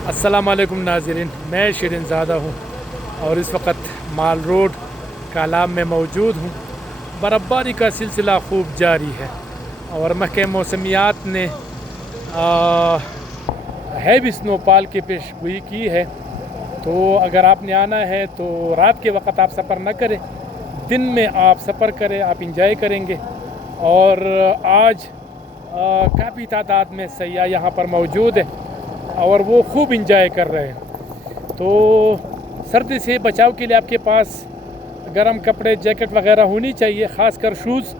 अस्सलाम वालेकुम नाज़रीन, मैं शिरीन ज़ादा हूँ और इस वक्त माल रोड कालाम में मौजूद हूँ। बर्फ़बारी का सिलसिला खूब जारी है और महकमे मौसमियात ने हैवी स्नोफॉल की पेशगोई की है। तो अगर आपने आना है तो रात के वक्त आप सफ़र न करें, दिन में आप सफ़र करें, आप इंजॉय करेंगे। और आज काफ़ी तादाद में सयाह यहाँ पर मौजूद है और वो खूब इंजॉय कर रहे हैं। तो सर्दी से बचाव के लिए आपके पास गर्म कपड़े, जैकेट वगैरह होनी चाहिए, ख़ासकर शूज़,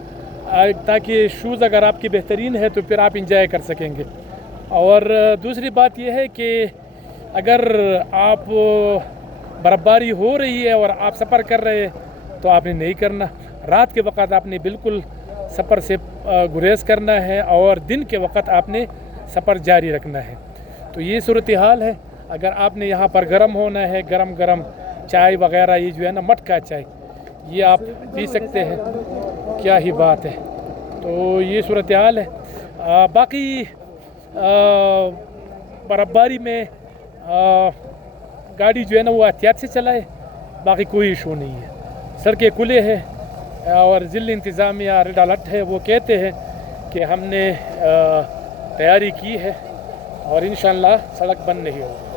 ताकि शूज़ अगर आपकी बेहतरीन है तो फिर आप इंजॉय कर सकेंगे। और दूसरी बात यह है कि अगर आप बर्फ़बारी हो रही है और आप सफ़र कर रहे हैं तो आपने नहीं करना। रात के वक्त आपने बिल्कुल सफ़र से गुरेज करना है और दिन के वक्त आपने सफ़र जारी रखना है। तो ये सूरत हाल है। अगर आपने यहाँ पर गर्म होना है, गरम गरम चाय वगैरह, ये जो है ना मटका चाय, ये आप पी सकते हैं, क्या ही बात है। तो ये सूरत हाल है। बाकी बर्फ़बारी में गाड़ी जो है ना वो एहतियात से चलाए, बाकी कोई इशू नहीं है। सड़कें खुले हैं और ज़िला इंतज़ामिया रेड अलर्ट है। वो कहते हैं कि हमने तैयारी की है और इंशाअल्लाह सड़क बंद नहीं होगी।